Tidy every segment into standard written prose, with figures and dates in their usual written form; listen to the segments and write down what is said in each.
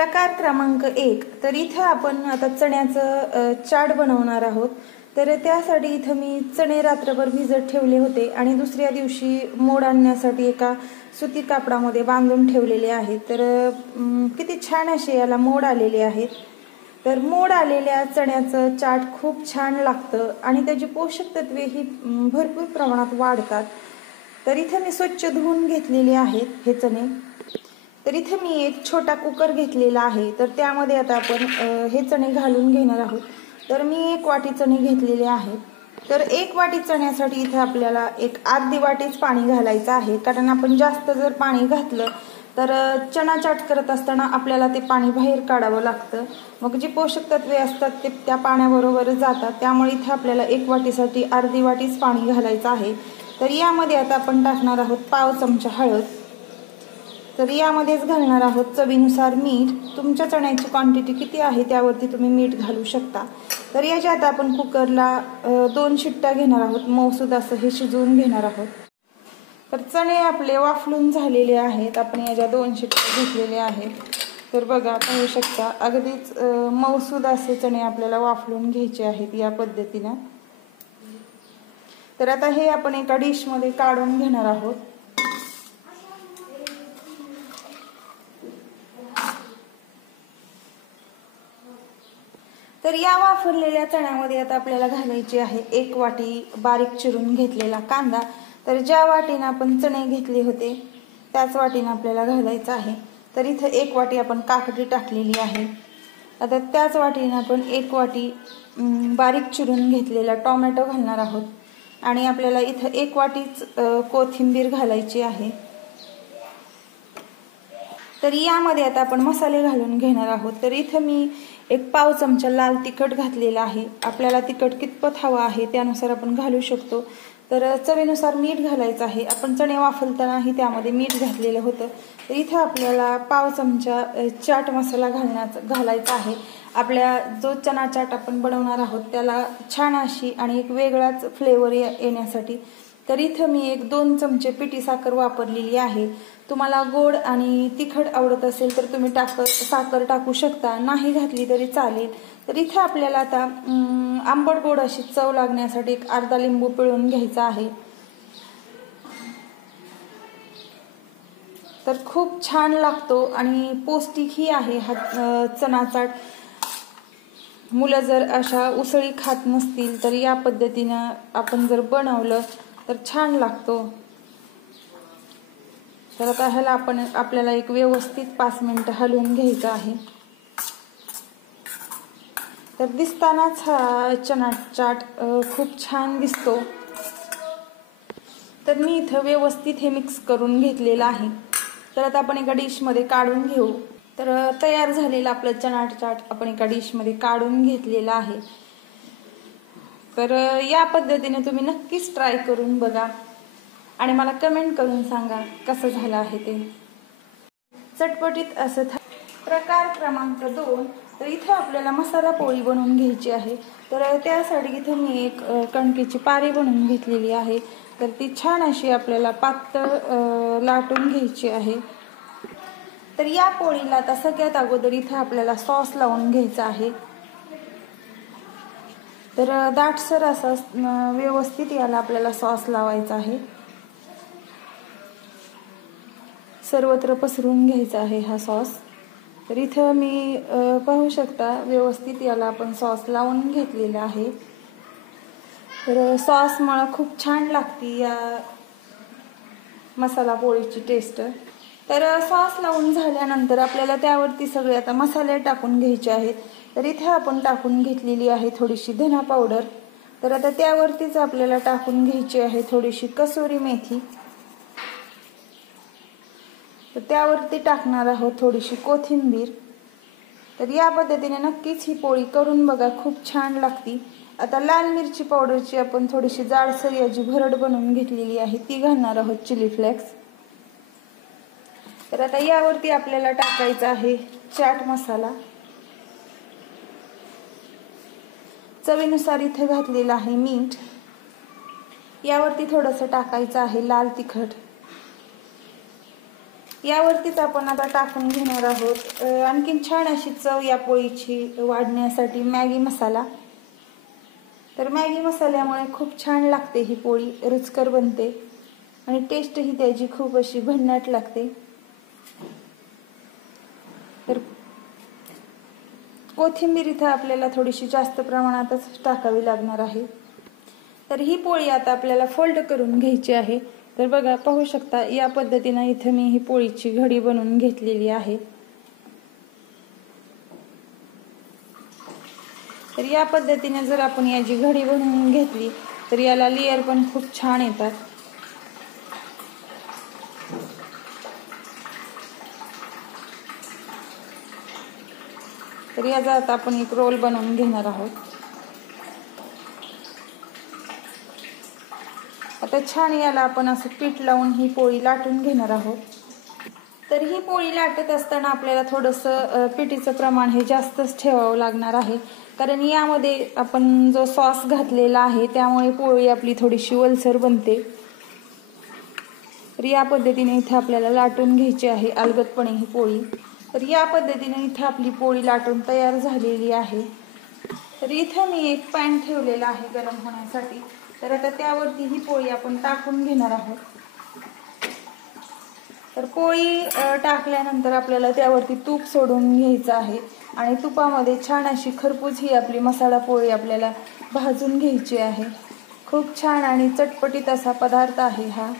प्रकार क्रमांक 1. तर इथं आपण आता चण्याचं चाट बनवणार आहोत. तर त्यासाठी इथं मी चणे रात्रभर भिजत ठेवले होते आणि दुसऱ्या दिवशी मोड आणण्यासाठी एका सुती कापडामध्ये बांधून ठेवलेले आहेत. तर किती छान असे याला मोड आलेले आहेत. तर मोड आलेल्या चण्याचं चाट खूप छान लागतं आणि त्याची पोषक तत्वे ही भरपूर प्रमाणात वाढतात. तर इथं मी स्वच्छ धुवून घेतलेले आहेत हे चणे. तर इथे मी एक छोटा कुकर घेतलेला आहे. तर त्यामध्ये आता आपण हे चणे घालून घेणार आहोत. तर मी 1 वाटी चणे घेतलेले आहेत. तर 1 वाटी चण्यासाठी इथे आपल्याला एक अर्धी वाटीच पाणी घालायचं आहे, कारण आपण जास्त जर पाणी घातलं तर चणा चाट करत असताना आपल्याला ते पाणी बाहेर काढावं लागतं. मग जी पोषक तत्वे असतात ते त्या पाण्याबरोबर जातात. त्यामुळे इथे आपल्याला 1 वाटीसाठी अर्धी वाटीच पाणी घालायचं आहे. तर यामध्ये आता आपण टाकणार आहोत पाव चमचा हळद. तर यामध्येच घालणार आहोत चवीनुसार मीठ. तुमच्या चण्याची क्वांटिटी किती आहे त्यावरती तुम्ही मीठ घालू शकता. तर याच्यात आपण कुकरला 2 शिट्ट्या घेणार आहोत. मऊसूद असं हे शिजवून घेणार आहोत. तर चणे आपले वाफलून झालेले आहेत. आपण याच्या 2 शिट्ट्या घेतलेल्या आहेत. तर बघा, पाहू शकता अगदीच मऊसूद असे चणे आपल्याला वाफलून घ्यायचे आहेत या पद्धतीनं. तर आता हे आपण एका डिशमध्ये काढून घेणार आहोत. तर या वाफरलेल्या चण्यामध्ये आता आपल्याला घालायची आहे 1 वाटी बारीक चिरून घेतलेला कांदा. तर ज्या वाटीनं आपण चणे घेतले होते त्याच वाटीनं आपल्याला घालायचं आहे. तर इथं 1 वाटी आपण काकडी टाकलेली आहे. आता त्याच वाटीनं आपण 1 वाटी बारीक चिरून घेतलेला टोमॅटो घालणार आहोत. आणि आपल्याला इथं 1 वाटीच कोथिंबीर घालायची आहे. तर यामध्ये आता आपण मसाले घालून घेणार आहोत. तर इथं मी 1 पाव चमचा लाल तिखट घातलेला आहे. आपल्याला तिखट कितपत हवं आहे त्यानुसार आपण घालू शकतो. तर चवीनुसार मीठ घालायचं आहे. आपण चणे वाफलतानाही त्यामध्ये मीठ घातलेलं होतं. तर इथं आपल्याला पाव चमचा चाट मसाला घालायचा आहे. आपल्या जो चणा चाट आपण बनवणार आहोत त्याला छान अशी आणि एक वेगळाच फ्लेवर येण्यासाठी. तर इथं मी 2 चमचे पिठी साखर वापरलेली आहे. तुम्हाला गोड आणि तिखट आवडत असेल तर तुम्ही साखर टाकू शकता, नाही घातली तरी चालेल. तर इथं आपल्याला आता आंबट गोड अशी चव लागण्यासाठी एक अर्धा लिंबू पिळून घ्यायचा आहे. तर खूप छान लागतो आणि पौष्टिकही आहे हा चणा चाट. मुलं जर अशा उसळी खात नसतील तर या पद्धतीनं आपण जर बनवलं तर छान लागतो. तर आता ह्याला आपल्याला एक व्यवस्थित 5 मिनिटं हलवून घ्यायचं आहे. तर दिसतानाच हा चणा चाट खूप छान दिसतो. तर मी इथं व्यवस्थित हे मिक्स करून घेतलेलं आहे. तर आता आपण एका डिशमध्ये काढून घेऊ. तर तयार झालेला आपलं चणा चाट आपण एका डिशमध्ये काढून घेतलेला आहे. तर या पद्धतीने तुम्ही नक्कीच ट्राय करून बघा आणि मला कमेंट करून सांगा कसं झालं आहे ते. चटपटीत असं प्रकार क्रमांक 2. तर इथं आपल्याला मसाला पोळी बनवून घ्यायची आहे. तर त्यासाठी इथं मी एक कणकेची पारी बनवून घेतलेली आहे. तर ती छान अशी आपल्याला पातळ लाटून घ्यायची आहे. तर या पोळीला आता सगळ्यात अगोदर इथं आपल्याला सॉस लावून घ्यायचा आहे. तर दाटसर असा व्यवस्थित याला आपल्याला सॉस लावायचा आहे. सर्वत्र पसरून घ्यायचा आहे हा सॉस. तर इथं मी पाहू शकता व्यवस्थित याला आपण सॉस लावून घेतलेला आहे. तर सॉसमुळे खूप छान लागते या मसाला पोळीची टेस्ट. तर सॉस लावून झाल्यानंतर आपल्याला त्यावरती सगळे आता मसाले टाकून घ्यायचे आहेत. तर इथे आपण टाकून घेतलेली आहे थोडीशी धना पावडर. तर आता त्यावरतीच आपल्याला टाकून घ्यायची आहे थोडीशी कसुरी मेथी. तर त्यावरती टाकणार आहोत थोडीशी कोथिंबीर. तर या पद्धतीने नक्कीच ही पोळी करून बघा, खूप छान लागती. आता लाल मिरची पावडरची आपण थोडीशी जाडसर याची भरड बनवून घेतलेली आहे, ती घालणार आहोत चिली फ्लेक्स. तर आता यावरती आपल्याला टाकायचा आहे चाट मसाला. चवीनुसार इथे घातलेला आहे मीठ. यावरती थोडंसं टाकायचं आहे लाल तिखट. यावरतीच आपण आता टाकून घेणार आहोत आणखीन छान अशी चव या पोळीची वाढण्यासाठी मॅगी मसाला। तर मॅगी मसाल्यामुळे खूप छान लागते ही पोळी, रुचकर बनते आणि टेस्ट ही त्याची खूप अशी भन्नाट लागते। तर कोथिंबीर इथं आपल्याला थोडीशी जास्त प्रमाणातच टाकावी लागणार आहे। तर ही पोळी आता आपल्याला फोल्ड करून घ्यायची आहे। तर बघा, पाहू शकता या पद्धतीने इथे मी ही पोळीची घडी बनवून घेतलेली आहे। तर या पद्धतीने जर आपण याची घडी बनवून घेतली तर याला लेयर पण खूप छान येतात। तर याचा आता आपण एक रोल बनवून घेणार आहोत। आता छान याला आपण असं पीठ लावून ही पोळी लाटून घेणार आहोत। तर ही पोळी लाटत असताना आपल्याला थोडंसं पिठीचं प्रमाण हे जास्तच ठेवावं लागणार आहे, कारण यामध्ये आपण जो सॉस घातलेला आहे त्यामुळे पोळी आपली थोडीशी ओलसर बनते। तर या पद्धतीने इथे आपल्याला लाटून घ्यायची आहे अलगदपणे ही पोळी। तर या पद्धतीने इथे आपली पोळी लाटून तयार झालेली आहे। तर इथे मी एक पॅन ठेवलेला आहे गरम होण्यासाठी। तर आता त्यावरती ही पोळी आपण टाकून घेणार आहोत। तर पोळी टाकल्यानंतर आपल्याला त्यावरती तूप सोडून घ्यायचं आहे आणि तुपामध्ये छान अशी खरपूस ही आपली मसाला पोळी आपल्याला भाजून घ्यायची आहे। खूप छान आणि चटपटीत असा पदार्थ आहे हा।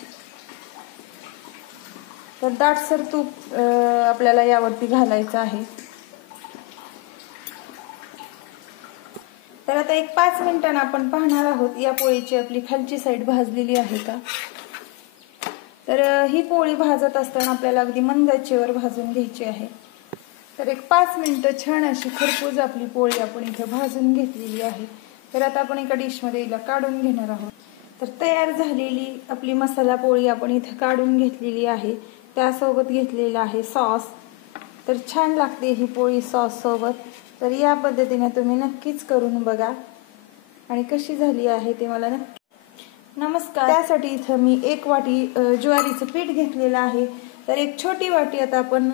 तर दाटसर तूप आपल्याला यावरती घालायचं आहे। तर आता एक 5 मिनिटांनी आपण पाहणार आहोत या पोळीची आपली खालची साईड भाजलेली आहे का। तर ही पोळी भाजत असताना आपल्याला अगदी मंद आचेवर भाजून घ्यायची आहे। तर एक 5 मिनिटं छान अशी खरपूस आपली पोळी आपण इथे भाजून घेतलेली आहे। तर आता आपण एका डिशमध्ये हिला काढून घेणार आहोत। तर तयार झालेली आपली मसाला पोळी आपण इथे काढून घेतलेली आहे। त्यासोबत घेतलेला आहे सॉस। तर छान लागते ही पोळी सॉस सोबत। तर या पद्धतीने तुम्ही नक्कीच करून बघा आणि कशी झाली आहे ते मला नक्की। नमस्कार, त्यासाठी इथं मी 1 वाटी ज्वारीचं पीठ घेतलेलं आहे। तर एक छोटी वाटी आता आपण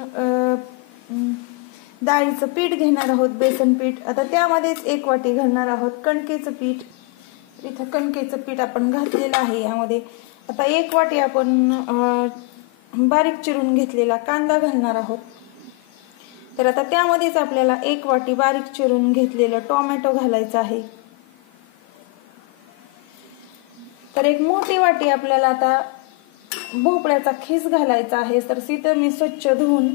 डाळीचं पीठ घेणार आहोत, बेसन पीठ। आता त्यामध्येच 1 वाटी घालणार आहोत कणकेचं पीठ। इथं कणकेचं पीठ आपण घातलेलं आहे यामध्ये। आता 1 वाटी आपण बारीक चिरून घेतलेला कांदा घालणार आहोत। तर आता त्यामध्येच आपल्याला 1 वाटी बारीक चिरून घेतलेलं टोमॅटो घालायचं आहे। तर एक मोठी वाटी आपल्याला आता भोपळ्याचा खीस घालायचा आहे। तर इथं मी स्वच्छ धुवून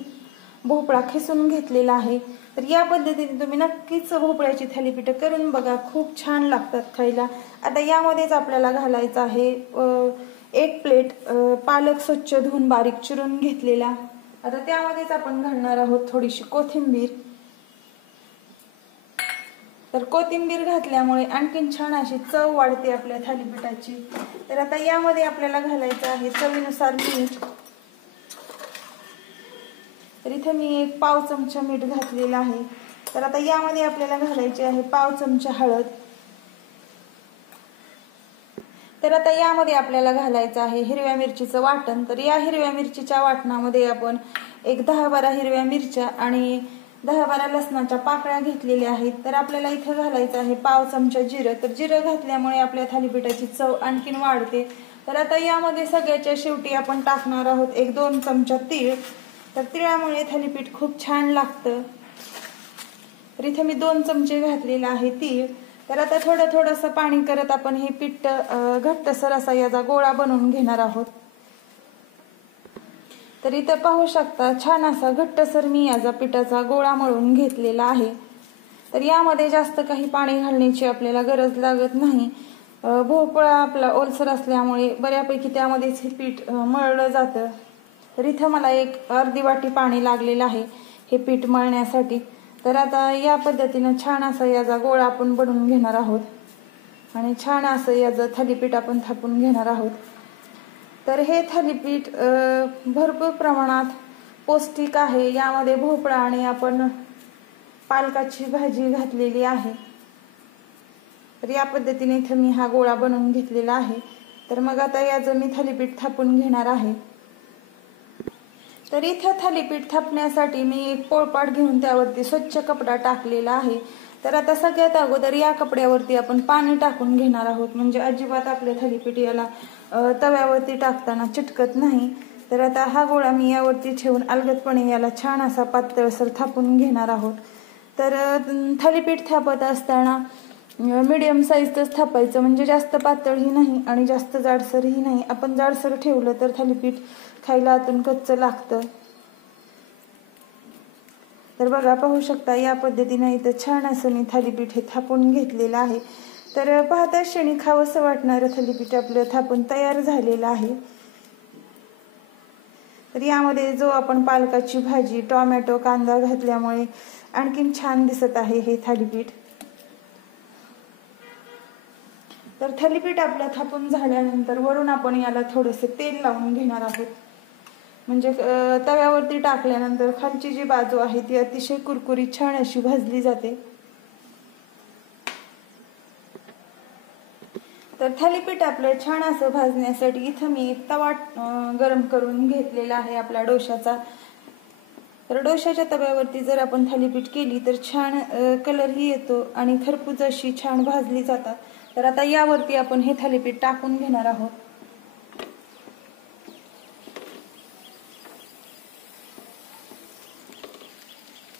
भोपळा खिसून घेतलेला आहे। तर या पद्धतीने तुम्ही नक्कीच भोपळ्याची थालीपीठ करून बघा, खूप छान लागतात खायला। आता यामध्येच आपल्याला घालायचं आहे 1 प्लेट पालक स्वच्छ धुवून बारीक चिरून घेतलेला। आता त्यामध्येच आपण घालणार आहोत थोडीशी कोथिंबीर। तर कोथिंबीर घातल्यामुळे आणखीन छान अशी चव वाढते आपल्या थालीपीठाची। तर आता यामध्ये आपल्याला घालायचं आहे चवीनुसार मीठ। तर इथे मी 1 पाव चमचा मीठ घातलेला आहे। तर आता यामध्ये आपल्याला घालायचे आहे पाव चमचा हळद। तर आता यामध्ये आपल्याला घालायचं आहे हिरव्या मिरचीचं वाटण। तर या हिरव्या मिरचीच्या वाटणामध्ये आपण एक 10-12 हिरव्या मिरच्या आणि 10-12 लसणाच्या पाकळ्या घेतलेल्या आहेत। तर आपल्याला इथे घालायचं आहे पाव चमचा जिरं। तर जिरं घातल्यामुळे आपल्या थालीपीठाची चव आणखीन वाढते। तर आता यामध्ये सगळ्याच्या शेवटी आपण टाकणार आहोत 1-2 चमचा तीळ। तर तिळामुळे थालीपीठ खूप छान लागतं। तर इथे मी 2 चमचे घातलेला आहे तीळ। तर आता थोडंसं पाणी करत आपण हे पीठ घट्टसर असा याचा गोळा बनवून घेणार आहोत। तर इथे पाहू शकता छान असा घट्टसर मी याचा पिठाचा गोळा मळून घेतलेला आहे। तर यामध्ये जास्त काही पाणी घालण्याची आपल्याला गरज लागत नाही। भोपळा आपला ओलसर असल्यामुळे बऱ्यापैकी त्यामध्येच हे पीठ मळलं जातं। तर इथं मला एक अर्धी वाटी पाणी लागलेलं आहे हे पीठ मळण्यासाठी। तर आता या पद्धतीने छान असा याचा गोळा आपण बनवून घेणार आहोत आणि छान असं याचं थालीपीठ आपण थापून घेणार आहोत। तर हे थालीपीठ भरपूर प्रमाणात पौष्टिक आहे। यामध्ये भोपळा आणि आपण पालकाची भाजी घातलेली आहे। तर या पद्धतीने इथे मी हा गोळा बनवून घेतलेला आहे। तर मग आता याचं मी थालीपीठ थापून घेणार आहे। तर इथं थालीपीठ थापण्यासाठी मी एक पोळपाट घेऊन त्यावरती स्वच्छ कपडा टाकलेला आहे. तर आता सगळ्यात अगोदर या कपड्यावरती आपण पाणी टाकून घेणार आहोत, म्हणजे अजिबात आपले थालीपीठ याला तव्यावरती टाकताना चिटकत नाही. तर आता हा गोळा मी यावरती ठेवून अलगदपणे याला छान असा पातळसर थापून घेणार आहोत. तर थालीपीठ थापत असताना मीडियम साईजच थापायचं, म्हणजे जास्त पातळही नाही आणि जास्त जाडसरही नाही. आपण जाडसर ठेवलं तर थालीपीठ खायला आतून कच्चं लागतं. तर बघा, पाहू शकता या पद्धतीने इथं छान असं मी थालीपीठ हे थापून घेतलेलं आहे. तर पाहता क्षणी खावंसं वाटणारं थालीपीठ आपलं थापून तयार झालेलं आहे. तर यामध्ये जो आपण पालकाची भाजी, टोमॅटो, कांदा घातल्यामुळे आणखीन छान दिसत आहे हे थालीपीठ. तर थालीपीठ आपलं थापून झाल्यानंतर वरून आपण याला थोडंसं तेल लावून घेणार आहोत, म्हणजे तव्यावरती टाकल्यानंतर खालची जी बाजू आहे ती अतिशय कुरकुरीत छान अशी भाजली जाते. तर थालीपीठ आपलं छान असं भाजण्यासाठी इथं मी तवा गरम करून घेतलेला आहे आपला डोशाचा. तर डोशाच्या तव्यावरती जर आपण थालीपीठ केली तर छान कलरही येतो आणि खरपूस अशी छान भाजली जातात. तर आता यावरती आपण हे थालीपीठ टाकून घेणार आहोत.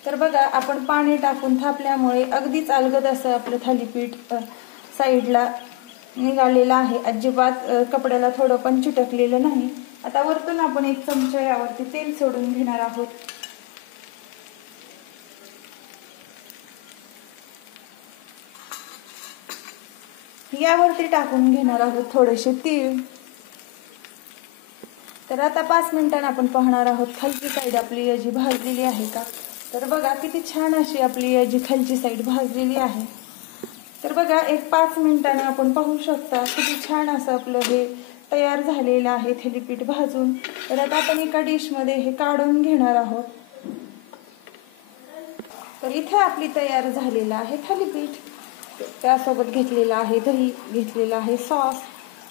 तर बघा, आपण पाणी टाकून थापल्यामुळे अगदीच अलगद असं आपलं थालीपीठ साईडला निघालेलं आहे. अजिबात कपड्याला थोडं पण चिटकलेलं नाही. आता वरतून आपण एक चमचा यावरती तेल सोडून घेणार आहोत. यावरती टाकून घेणार आहोत थोडेसे तीळ. तर आता 5 मिनिटांनी आपण पाहणार आहोत खालची साईड आपली याची भाजलेली आहे का. तर बघा, किती छान अशी आपली याची खालची साईड भाजलेली आहे. तर बघा, एक 5 मिनिटांनी आपण पाहू शकता किती छान असं आपलं हे तयार झालेलं आहे थालीपीठ भाजून. तर आता आपण एका डिशमध्ये हे काढून घेणार आहोत. तर इथे आपली तयार झालेलं आहे थालीपीठ. त्यासोबत घेतलेला आहे दही, घेतलेला आहे सॉस.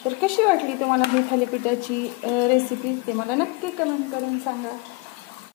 तर कशी वाटली तुम्हाला ही थालीपीठाची रेसिपी ते मला नक्की कमेंट करून सांगा.